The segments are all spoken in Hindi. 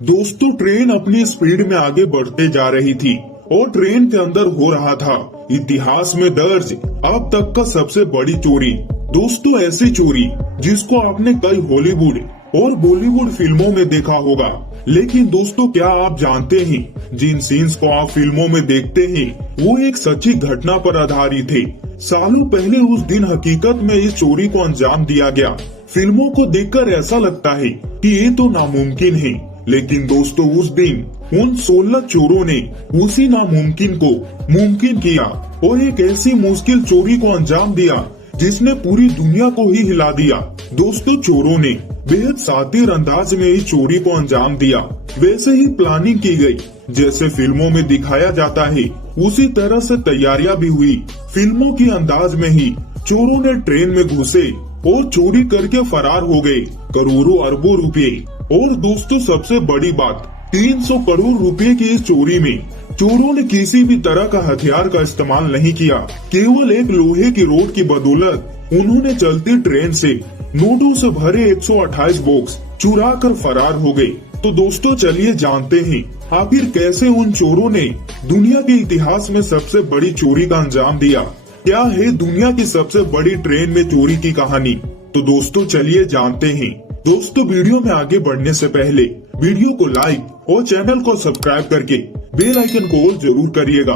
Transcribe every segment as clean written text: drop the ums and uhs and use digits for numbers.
दोस्तों ट्रेन अपनी स्पीड में आगे बढ़ते जा रही थी और ट्रेन के अंदर हो रहा था इतिहास में दर्ज अब तक का सबसे बड़ी चोरी। दोस्तों ऐसी चोरी जिसको आपने कई हॉलीवुड और बॉलीवुड फिल्मों में देखा होगा, लेकिन दोस्तों क्या आप जानते हैं जिन सीन्स को आप फिल्मों में देखते हैं वो एक सच्ची घटना पर आधारित थे। सालों पहले उस दिन हकीकत में इस चोरी को अंजाम दिया गया। फिल्मों को देखकर ऐसा लगता है कि ये तो नामुमकिन है, लेकिन दोस्तों उस दिन उन 16 चोरों ने उसी नामुमकिन को मुमकिन किया और एक ऐसी मुश्किल चोरी को अंजाम दिया जिसने पूरी दुनिया को ही हिला दिया। दोस्तों चोरों ने बेहद शातिर अंदाज में इस चोरी को अंजाम दिया। वैसे ही प्लानिंग की गई जैसे फिल्मों में दिखाया जाता है, उसी तरह से तैयारियां भी हुई। फिल्मों की अंदाज में ही चोरों ने ट्रेन में घुसे और चोरी करके फरार हो गए करोड़ों अरबों रुपए। और दोस्तों सबसे बड़ी बात, 300 करोड़ रुपए की इस चोरी में चोरों ने किसी भी तरह का हथियार का इस्तेमाल नहीं किया। केवल एक लोहे की रोड की बदौलत उन्होंने चलती ट्रेन से नोटों से भरे 128 बॉक्स चुरा कर फरार हो गए। तो दोस्तों चलिए जानते हैं आखिर कैसे उन चोरों ने दुनिया के इतिहास में सबसे बड़ी चोरी का अंजाम दिया। क्या है दुनिया की सबसे बड़ी ट्रेन में चोरी की कहानी। तो दोस्तों चलिए जानते हैं। दोस्तों वीडियो में आगे बढ़ने से पहले वीडियो को लाइक और चैनल को सब्सक्राइब करके बेल आइकन को ऑल जरूर करिएगा।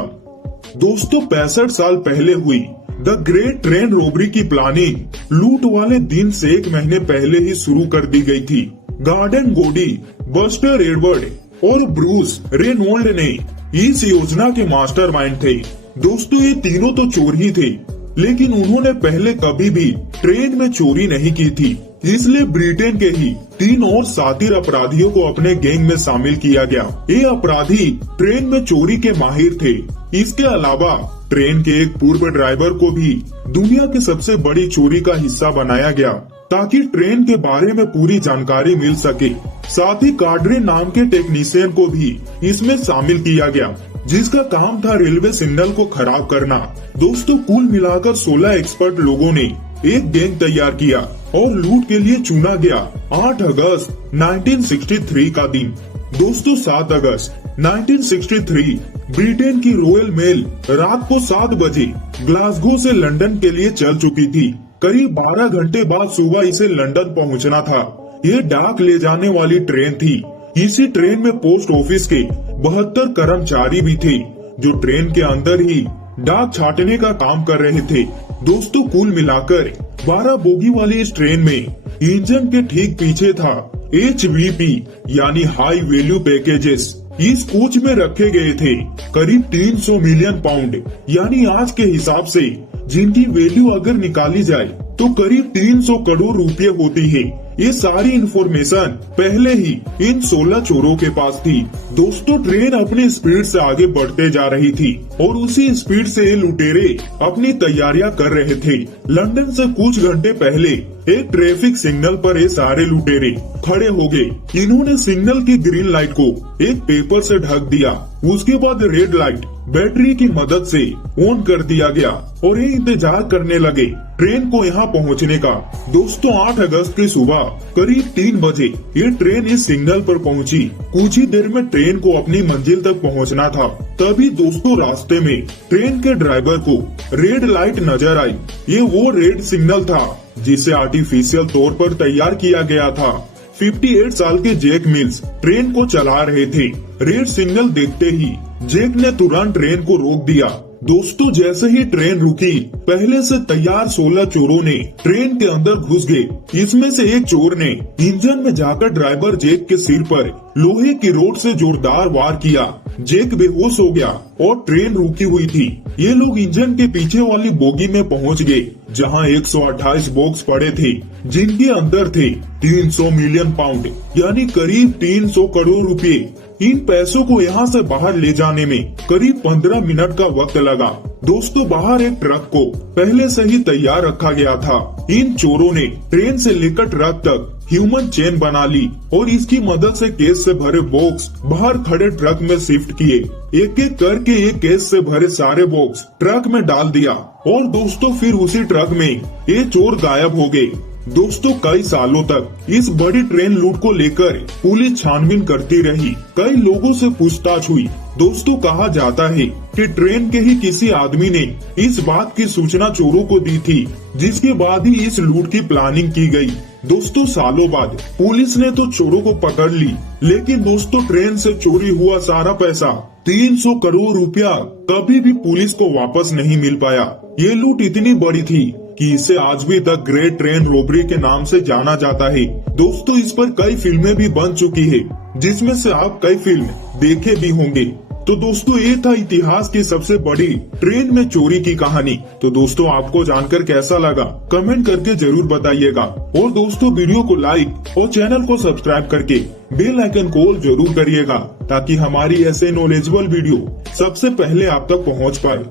दोस्तों 65 साल पहले हुई द ग्रेट ट्रेन रोबरी की प्लानिंग लूट वाले दिन से 1 महीने पहले ही शुरू कर दी गई थी। गार्डन गोडी, बस्टर एडवर्ड और ब्रूस रेनोल्ड ने इस योजना के मास्टरमाइंड थे। दोस्तों ये तीनों तो चोर ही थे, लेकिन उन्होंने पहले कभी भी ट्रेन में चोरी नहीं की थी। इसलिए ब्रिटेन के ही 3 और शातिर अपराधियों को अपने गैंग में शामिल किया गया। ये अपराधी ट्रेन में चोरी के माहिर थे। इसके अलावा ट्रेन के एक पूर्व ड्राइवर को भी दुनिया की सबसे बड़ी चोरी का हिस्सा बनाया गया ताकि ट्रेन के बारे में पूरी जानकारी मिल सके। साथ ही कार्ड्रे नाम के टेक्नीशियन को भी इसमें शामिल किया गया जिसका काम था रेलवे सिग्नल को खराब करना। दोस्तों कुल मिलाकर 16 एक्सपर्ट लोगों ने एक गैंग तैयार किया और लूट के लिए चुना गया 8 अगस्त 1963 का दिन। दोस्तों 7 अगस्त 1963 ब्रिटेन की रॉयल मेल रात को 7 बजे ग्लासगो से लंदन के लिए चल चुकी थी। करीब 12 घंटे बाद सुबह इसे लंदन पहुंचना था। ये डाक ले जाने वाली ट्रेन थी। इसी ट्रेन में पोस्ट ऑफिस के 72 कर्मचारी भी थे जो ट्रेन के अंदर ही डाक छाटने का काम कर रहे थे। दोस्तों कुल मिलाकर 12 बोगी वाली इस ट्रेन में इंजन के ठीक पीछे था HVP यानी हाई वैल्यू पैकेजेस। इस कोच में रखे गए थे करीब 300 मिलियन पाउंड यानी आज के हिसाब से जिनकी वैल्यू अगर निकाली जाए तो करीब 300 करोड़ रुपए होती है। ये सारी इंफॉर्मेशन पहले ही इन 16 चोरों के पास थी। दोस्तों ट्रेन अपनी स्पीड से आगे बढ़ते जा रही थी और उसी स्पीड से ये लुटेरे अपनी तैयारियां कर रहे थे। लंदन से कुछ घंटे पहले एक ट्रैफिक सिग्नल पर ये सारे लुटेरे खड़े हो गए। इन्होंने सिग्नल की ग्रीन लाइट को एक पेपर से ढक दिया। उसके बाद रेड लाइट बैटरी की मदद से ऑन कर दिया गया और ये इंतजार करने लगे ट्रेन को यहाँ पहुँचने का। दोस्तों 8 अगस्त की सुबह करीब 3 बजे ये ट्रेन इस सिग्नल पर पहुँची। कुछ ही देर में ट्रेन को अपनी मंजिल तक पहुँचना था। तभी दोस्तों रास्ते में ट्रेन के ड्राइवर को रेड लाइट नजर आई। ये वो रेड सिग्नल था जिसे आर्टिफिशियल तौर पर तैयार किया गया था। 58 साल के जैक मिल्स ट्रेन को चला रहे थे। रेड सिग्नल देखते ही जैक ने तुरंत ट्रेन को रोक दिया। दोस्तों जैसे ही ट्रेन रुकी पहले से तैयार 16 चोरों ने ट्रेन के अंदर घुस गए। इसमें से एक चोर ने इंजन में जाकर ड्राइवर जैक के सिर पर लोहे की रोड से जोरदार वार किया। जैक बेहोश हो गया और ट्रेन रुकी हुई थी। ये लोग इंजन के पीछे वाली बोगी में पहुंच गए जहां 128 बॉक्स पड़े थे जिनके अंदर थे 300 मिलियन पाउंड यानी करीब 300 करोड़ रुपए। इन पैसों को यहाँ से बाहर ले जाने में करीब 15 मिनट का वक्त लगा। दोस्तों बाहर एक ट्रक को पहले से ही तैयार रखा गया था। इन चोरों ने ट्रेन से लेकर ट्रक तक ह्यूमन चेन बना ली और इसकी मदद से केस से भरे बॉक्स बाहर खड़े ट्रक में शिफ्ट किए। एक एक करके एक केस से भरे सारे बॉक्स ट्रक में डाल दिया और दोस्तों फिर उसी ट्रक में ये चोर गायब हो गए। दोस्तों कई सालों तक इस बड़ी ट्रेन लूट को लेकर पुलिस छानबीन करती रही। कई लोगों से पूछताछ हुई। दोस्तों कहा जाता है कि ट्रेन के ही किसी आदमी ने इस बात की सूचना चोरों को दी थी, जिसके बाद ही इस लूट की प्लानिंग की गई। दोस्तों सालों बाद पुलिस ने तो चोरों को पकड़ ली, लेकिन दोस्तों ट्रेन से चोरी हुआ सारा पैसा 300 करोड़ रुपया कभी भी पुलिस को वापस नहीं मिल पाया। ये लूट इतनी बड़ी थी कि इसे आज भी द ग्रेट ट्रेन रॉबरी के नाम से जाना जाता है। दोस्तों इस पर कई फिल्में भी बन चुकी है, जिसमें से आप कई फिल्म देखे भी होंगे। तो दोस्तों ये था इतिहास की सबसे बड़ी ट्रेन में चोरी की कहानी। तो दोस्तों आपको जानकर कैसा लगा कमेंट करके जरूर बताइएगा, और दोस्तों वीडियो को लाइक और चैनल को सब्सक्राइब करके बेल आइकन को जरूर करिएगा, ताकि हमारी ऐसे नॉलेजेबल वीडियो सबसे पहले आप तक पहुंच पाए।